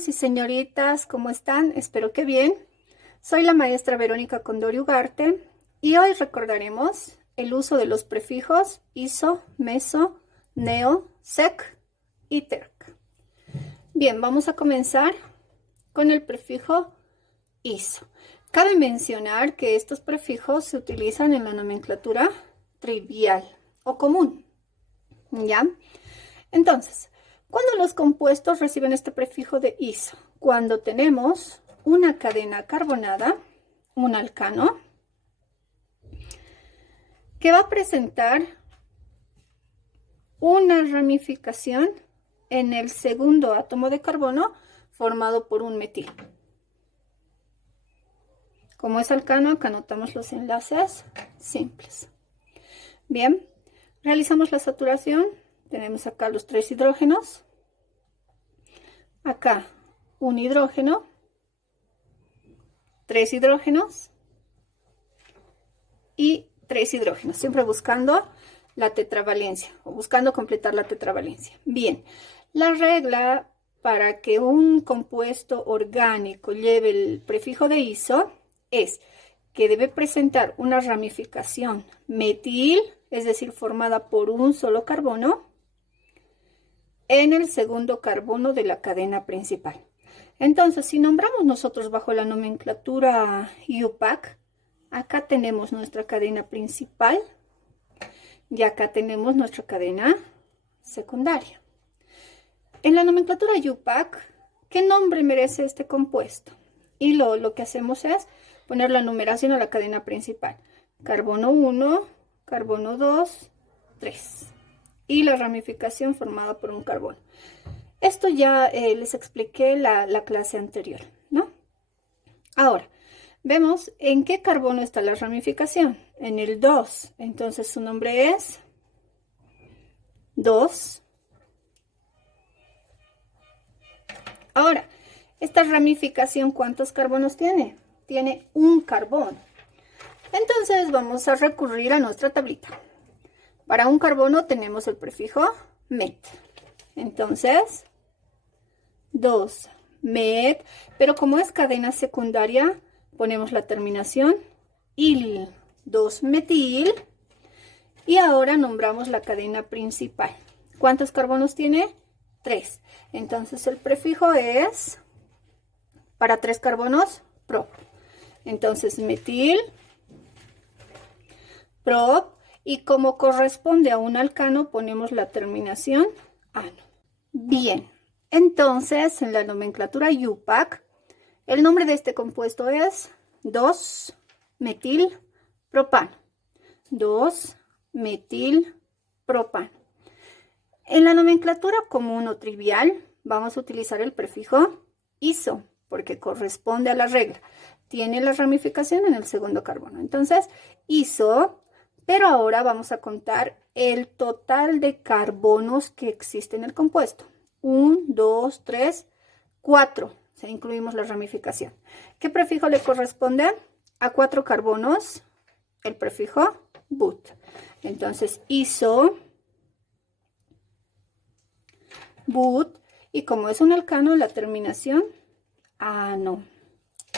Sí, señoritas, ¿cómo están? Espero que bien. Soy la maestra Verónica Condori Ugarte y hoy recordaremos el uso de los prefijos iso, meso, neo, sec y terc. Bien, vamos a comenzar con el prefijo iso. Cabe mencionar que estos prefijos se utilizan en la nomenclatura trivial o común, ¿ya? Entonces, ¿cuándo los compuestos reciben este prefijo de iso? Cuando tenemos una cadena carbonada, un alcano, que va a presentar una ramificación en el segundo átomo de carbono formado por un metil. Como es alcano, acá anotamos los enlaces simples. Bien, realizamos la saturación. Tenemos acá los 3 hidrógenos, acá un hidrógeno, 3 hidrógenos y 3 hidrógenos, siempre buscando la tetravalencia o buscando completar la tetravalencia. Bien, la regla para que un compuesto orgánico lleve el prefijo de iso es que debe presentar una ramificación metil, es decir, formada por un solo carbono, en el segundo carbono de la cadena principal. Entonces, si nombramos nosotros bajo la nomenclatura IUPAC, acá tenemos nuestra cadena principal y acá tenemos nuestra cadena secundaria. En la nomenclatura IUPAC, ¿qué nombre merece este compuesto? Y lo que hacemos es poner la numeración a la cadena principal. Carbono 1, carbono 2, 3. Y la ramificación formada por un carbono. Esto ya les expliqué la clase anterior, ¿no? Ahora, vemos en qué carbono está la ramificación. En el 2. Entonces su nombre es 2. Ahora, esta ramificación, ¿cuántos carbonos tiene? Tiene un carbono. Entonces vamos a recurrir a nuestra tablita. Para un carbono tenemos el prefijo met. Entonces, 2 met, pero como es cadena secundaria, ponemos la terminación il, 2 metil, y ahora nombramos la cadena principal. ¿Cuántos carbonos tiene? 3. Entonces el prefijo es, para 3 carbonos, prop. Entonces metil, prop. Y como corresponde a un alcano, ponemos la terminación ano. Bien, entonces en la nomenclatura IUPAC, el nombre de este compuesto es 2-metil-propano. 2-metil-propano. En la nomenclatura común o trivial, vamos a utilizar el prefijo iso, porque corresponde a la regla. Tiene la ramificación en el segundo carbono. Entonces, iso. Pero ahora vamos a contar el total de carbonos que existe en el compuesto. 1, 2, 3, 4. O incluimos la ramificación. ¿Qué prefijo le corresponde? A 4 carbonos, el prefijo but. Entonces, iso, but, y como es un alcano, la terminación ano.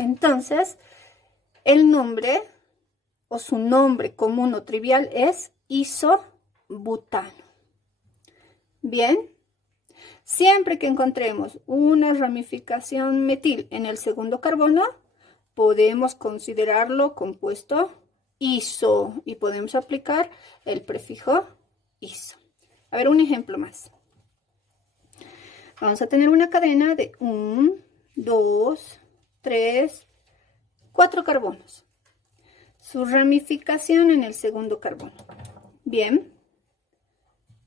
Entonces, el nombre o su nombre común o trivial es isobutano. Bien, siempre que encontremos una ramificación metil en el segundo carbono, podemos considerarlo compuesto iso y podemos aplicar el prefijo iso. A ver, un ejemplo más. Vamos a tener una cadena de 1, 2, 3, 4 carbonos. Su ramificación en el segundo carbono. Bien.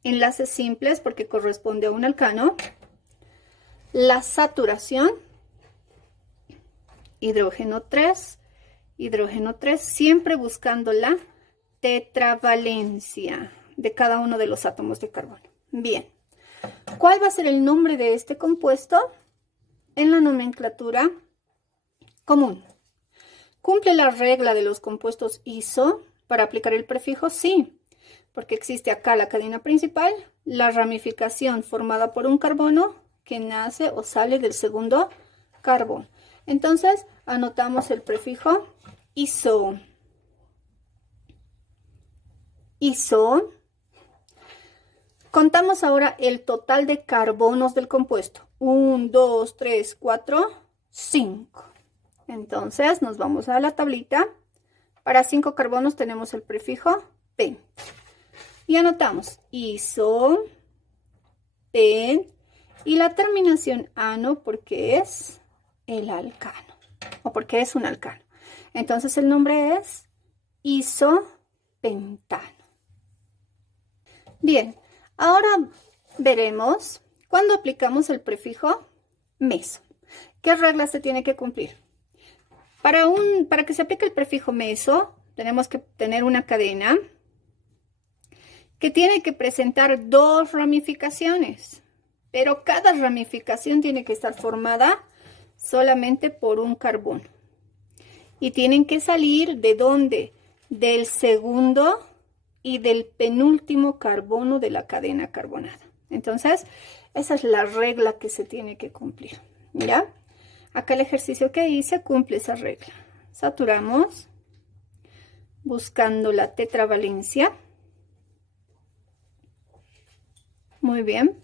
Enlaces simples porque corresponde a un alcano. La saturación. Hidrógeno 3. Hidrógeno 3. Siempre buscando la tetravalencia de cada uno de los átomos de carbono. Bien. ¿Cuál va a ser el nombre de este compuesto? En la nomenclatura común. ¿Cumple la regla de los compuestos iso para aplicar el prefijo? Sí, porque existe acá la cadena principal, la ramificación formada por un carbono que nace o sale del segundo carbón. Entonces, anotamos el prefijo iso. Iso. Contamos ahora el total de carbonos del compuesto. 1, 2, 3, 4, 5. Entonces, nos vamos a la tablita. Para 5 carbonos tenemos el prefijo pen. Y anotamos iso, pen, y la terminación ano porque es el alcano, o porque es un alcano. Entonces el nombre es isopentano. Bien, ahora veremos cuando aplicamos el prefijo meso. ¿Qué reglas se tiene que cumplir? Para que se aplique el prefijo meso, tenemos que tener una cadena que tiene que presentar 2 ramificaciones, pero cada ramificación tiene que estar formada solamente por un carbono. Y tienen que salir ¿de dónde? Del segundo y del penúltimo carbono de la cadena carbonada. Entonces, esa es la regla que se tiene que cumplir, ¿ya? Acá el ejercicio que hice cumple esa regla. Saturamos buscando la tetravalencia. Muy bien.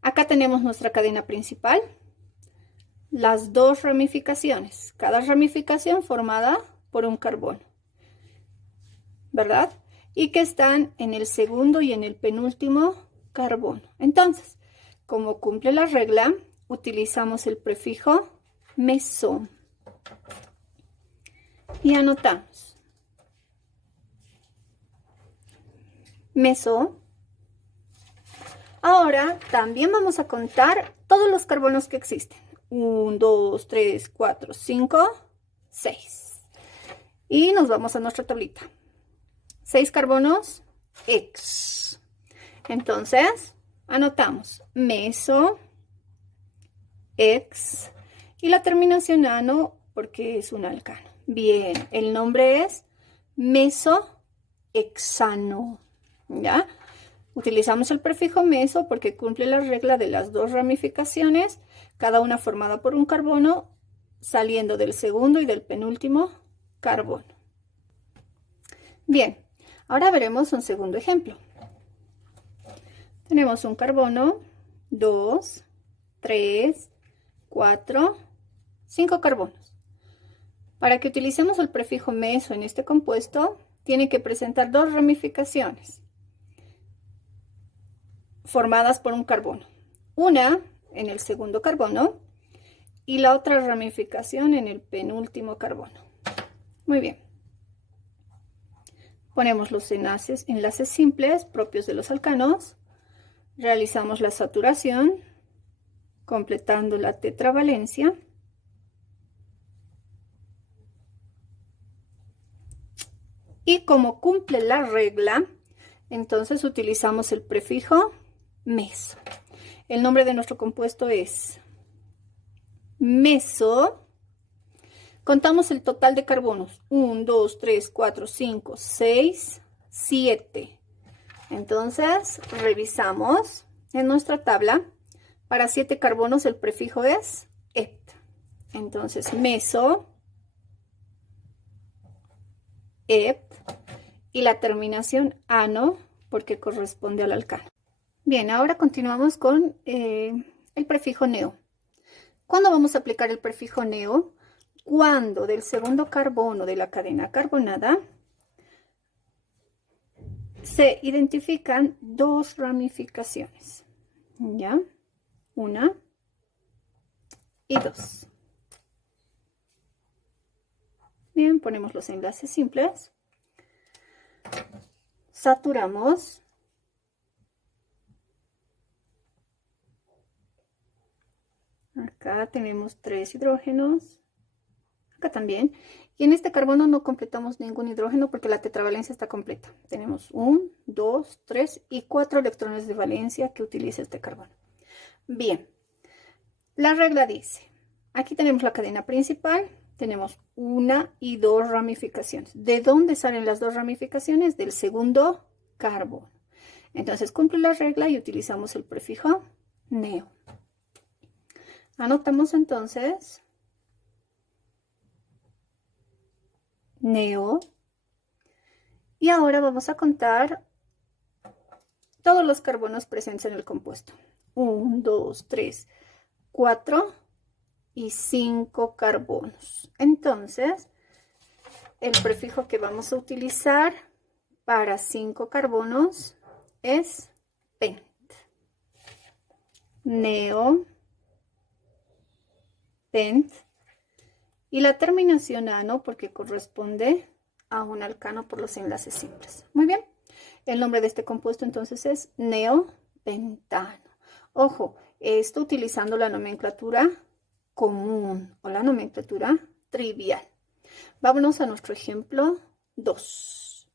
Acá tenemos nuestra cadena principal. Las 2 ramificaciones. Cada ramificación formada por un carbono. ¿Verdad? Y que están en el segundo y en el penúltimo carbono. Entonces, como cumple la regla, utilizamos el prefijo meso. Y anotamos. Meso. Ahora también vamos a contar todos los carbonos que existen. 1, 2, 3, 4, 5, 6. Y nos vamos a nuestra tablita. 6 carbonos, X. Entonces, anotamos meso, X. Y la terminación ano porque es un alcano. Bien, el nombre es mesohexano. ¿Ya? Utilizamos el prefijo meso porque cumple la regla de las 2 ramificaciones, cada una formada por un carbono, saliendo del segundo y del penúltimo carbono. Bien, ahora veremos un segundo ejemplo. Tenemos un carbono, 2, 3, 4, 5 carbonos. Para que utilicemos el prefijo meso en este compuesto, tiene que presentar 2 ramificaciones formadas por un carbono. Una en el segundo carbono y la otra ramificación en el penúltimo carbono. Muy bien. Ponemos los enlaces simples propios de los alcanos. Realizamos la saturación, completando la tetravalencia. Y como cumple la regla, entonces utilizamos el prefijo meso. El nombre de nuestro compuesto es meso. Contamos el total de carbonos. 1, 2, 3, 4, 5, 6, 7. Entonces, revisamos en nuestra tabla. Para 7 carbonos el prefijo es et. Entonces, meso, et, y la terminación ano, porque corresponde al alcano. Bien, ahora continuamos con el prefijo neo. ¿Cuándo vamos a aplicar el prefijo neo? Cuando del segundo carbono de la cadena carbonada se identifican 2 ramificaciones. ¿Ya? 1 y 2. Bien, ponemos los enlaces simples. Saturamos. Acá tenemos 3 hidrógenos. Acá también. Y en este carbono no completamos ningún hidrógeno porque la tetravalencia está completa. Tenemos 1, 2, 3 y 4 electrones de valencia que utiliza este carbono. Bien. La regla dice, aquí tenemos la cadena principal. Tenemos 1 y 2 ramificaciones. ¿De dónde salen las 2 ramificaciones? Del segundo carbono. Entonces cumple la regla y utilizamos el prefijo neo. Anotamos entonces neo. Y ahora vamos a contar todos los carbonos presentes en el compuesto. 1, 2, 3, 4 y 5 carbonos. Entonces, el prefijo que vamos a utilizar para 5 carbonos es pent. Neo, pent. Y la terminación ano porque corresponde a un alcano por los enlaces simples. Muy bien. El nombre de este compuesto entonces es neopentano. Ojo, esto utilizando la nomenclatura común o la nomenclatura trivial. Vámonos a nuestro ejemplo 2.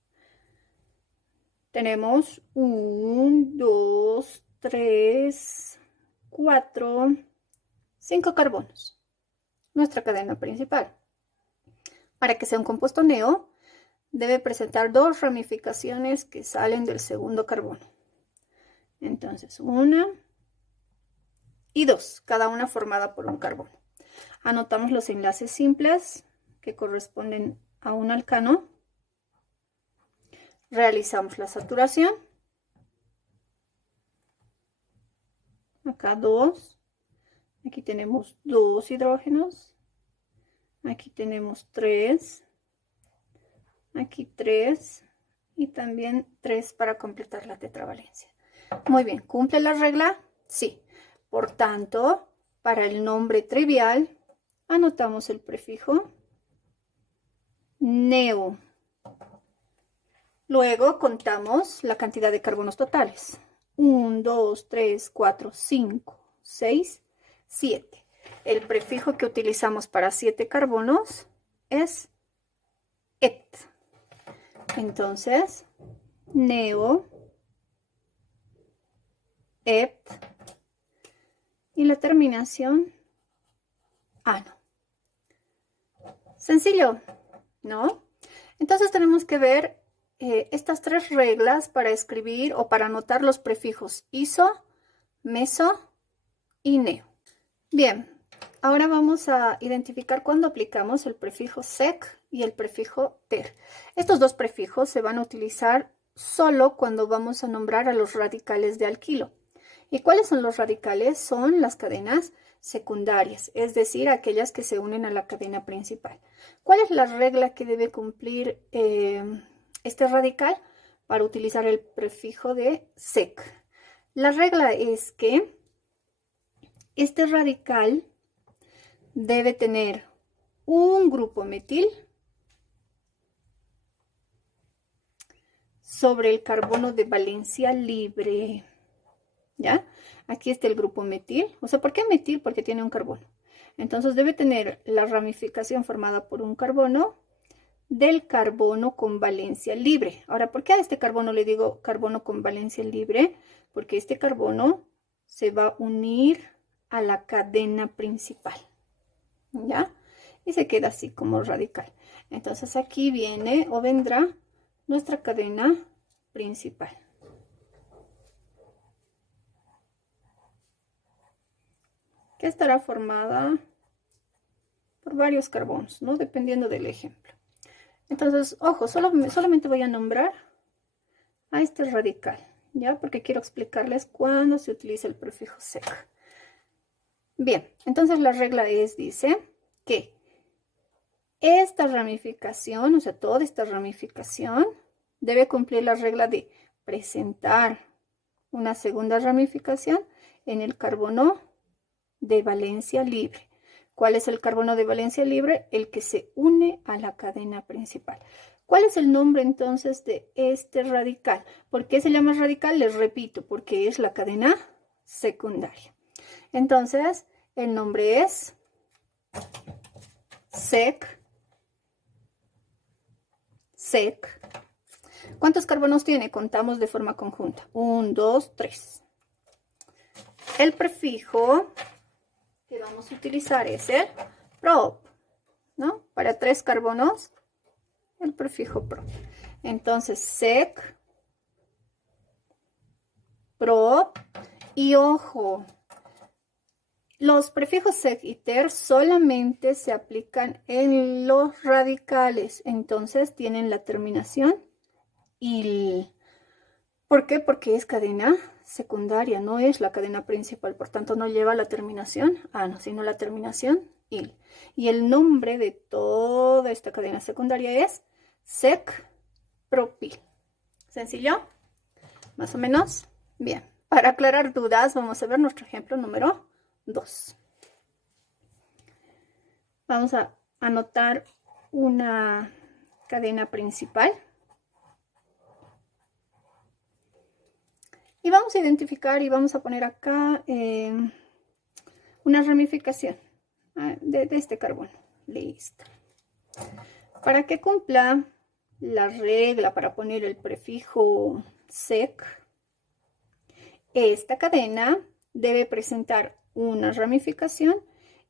Tenemos 1, 2, 3, 4, 5 carbonos. Nuestra cadena principal. Para que sea un compuesto neo, debe presentar 2 ramificaciones que salen del segundo carbono. Entonces, 1 y 2, cada una formada por un carbono. Anotamos los enlaces simples que corresponden a un alcano. Realizamos la saturación. Acá 2. Aquí tenemos 2 hidrógenos. Aquí tenemos 3. Aquí 3. Y también 3 para completar la tetravalencia. Muy bien, ¿cumple la regla? Sí. Por tanto, para el nombre trivial, anotamos el prefijo neo. Luego contamos la cantidad de carbonos totales. 1, 2, 3, 4, 5, 6, 7. El prefijo que utilizamos para 7 carbonos es et. Entonces, neo, et, y la terminación ano. Sencillo, ¿no? Entonces tenemos que ver estas 3 reglas para escribir o para anotar los prefijos iso, meso y neo. Bien, ahora vamos a identificar cuándo aplicamos el prefijo sec y el prefijo ter. Estos 2 prefijos se van a utilizar solo cuando vamos a nombrar a los radicales de alquilo. ¿Y cuáles son los radicales? Son las cadenas secundarias, es decir, aquellas que se unen a la cadena principal. ¿Cuál es la regla que debe cumplir este radical para utilizar el prefijo de sec? La regla es que este radical debe tener un grupo metil sobre el carbono de valencia libre. ¿Ya? Aquí está el grupo metil. O sea, ¿por qué metil? Porque tiene un carbono. Entonces debe tener la ramificación formada por un carbono del carbono con valencia libre. Ahora, ¿por qué a este carbono le digo carbono con valencia libre? Porque este carbono se va a unir a la cadena principal. ¿Ya? Y se queda así como radical. Entonces aquí viene o vendrá nuestra cadena principal. Que estará formada por varios carbonos, ¿no? Dependiendo del ejemplo. Entonces, ojo, solamente voy a nombrar a este radical, ¿ya? Porque quiero explicarles cuándo se utiliza el prefijo sec. Bien, entonces la regla dice que esta ramificación, o sea, toda esta ramificación, debe cumplir la regla de presentar una segunda ramificación en el carbono de valencia libre. ¿Cuál es el carbono de valencia libre? El que se une a la cadena principal. ¿Cuál es el nombre entonces de este radical? ¿Por qué se llama radical? Les repito, porque es la cadena secundaria. Entonces, el nombre es sec. Sec. ¿Cuántos carbonos tiene? Contamos de forma conjunta. 1, 2, 3. El prefijo que vamos a utilizar es el prop, ¿no? Para 3 carbonos, el prefijo prop. Entonces, sec, prop, y ojo, Los prefijos sec y ter solamente se aplican en los radicales, entonces tienen la terminación il. ¿Por qué? Porque es cadena secundaria, no es la cadena principal, por tanto no lleva la terminación ano, sino la terminación il. Y el nombre de toda esta cadena secundaria es sec propil. ¿Sencillo? Más o menos. Bien. Para aclarar dudas, vamos a ver nuestro ejemplo número 2. Vamos a anotar una cadena principal. Y vamos a identificar y vamos a poner acá una ramificación de este carbono. Listo. Para que cumpla la regla para poner el prefijo sec, esta cadena debe presentar una ramificación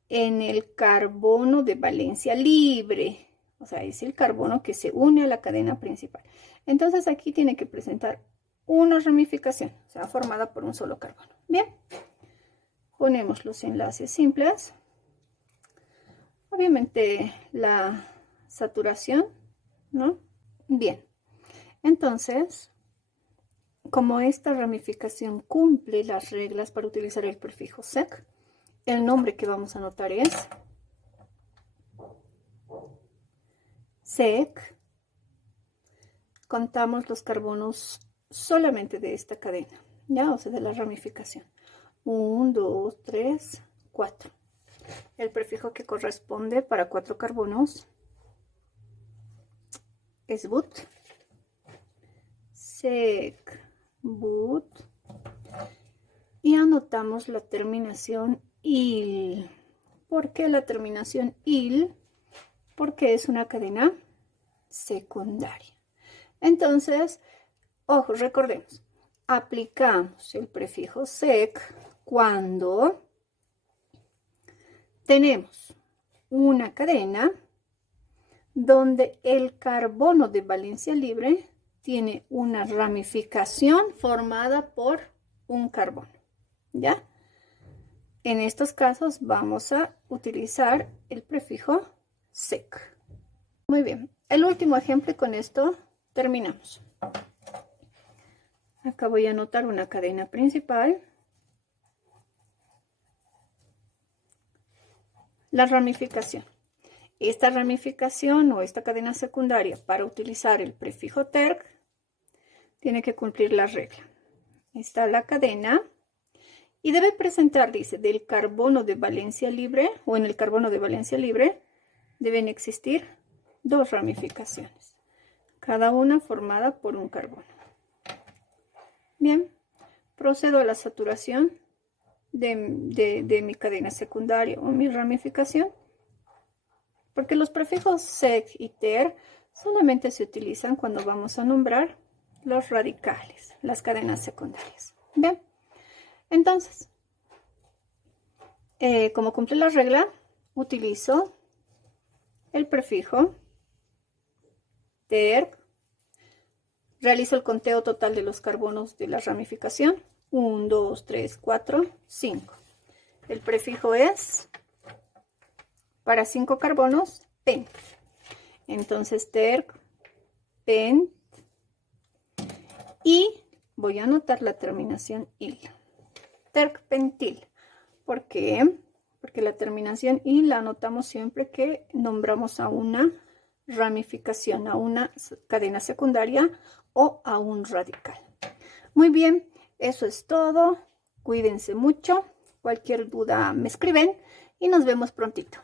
en el carbono de valencia libre. O sea, es el carbono que se une a la cadena principal. Entonces aquí tiene que presentar una ramificación, o sea, formada por un solo carbono. Bien, ponemos los enlaces simples. Obviamente la saturación, ¿no? Bien, entonces, como esta ramificación cumple las reglas para utilizar el prefijo sec, el nombre que vamos a anotar es sec. Contamos los carbonos solamente de esta cadena, ¿ya? O sea, de la ramificación. 1, 2, 3, 4. El prefijo que corresponde para 4 carbonos es but. Sec, but. Y anotamos la terminación il. ¿Por qué la terminación il? Porque es una cadena secundaria. Entonces, ojo, recordemos, aplicamos el prefijo sec cuando tenemos una cadena donde el carbono de valencia libre tiene una ramificación formada por un carbono, ¿ya? En estos casos vamos a utilizar el prefijo sec. Muy bien, el último ejemplo y con esto terminamos. Acá voy a anotar una cadena principal. La ramificación. Esta ramificación o esta cadena secundaria para utilizar el prefijo terc tiene que cumplir la regla. Está la cadena y debe presentar, dice, del carbono de valencia libre o en el carbono de valencia libre deben existir 2 ramificaciones, cada una formada por un carbono. Bien, procedo a la saturación de mi cadena secundaria o mi ramificación, porque los prefijos sec y ter solamente se utilizan cuando vamos a nombrar los radicales, las cadenas secundarias. Bien, entonces, como cumple la regla, utilizo el prefijo ter. Realizo el conteo total de los carbonos de la ramificación. 1, 2, 3, 4, 5. El prefijo es, para 5 carbonos, pent. Entonces, terc, pent. Y voy a anotar la terminación il. Tercpentil. ¿Por qué? Porque la terminación il la anotamos siempre que nombramos a una ramificación, a una cadena secundaria o a un radical. Muy bien, eso es todo. Cuídense mucho. Cualquier duda me escriben y nos vemos prontito.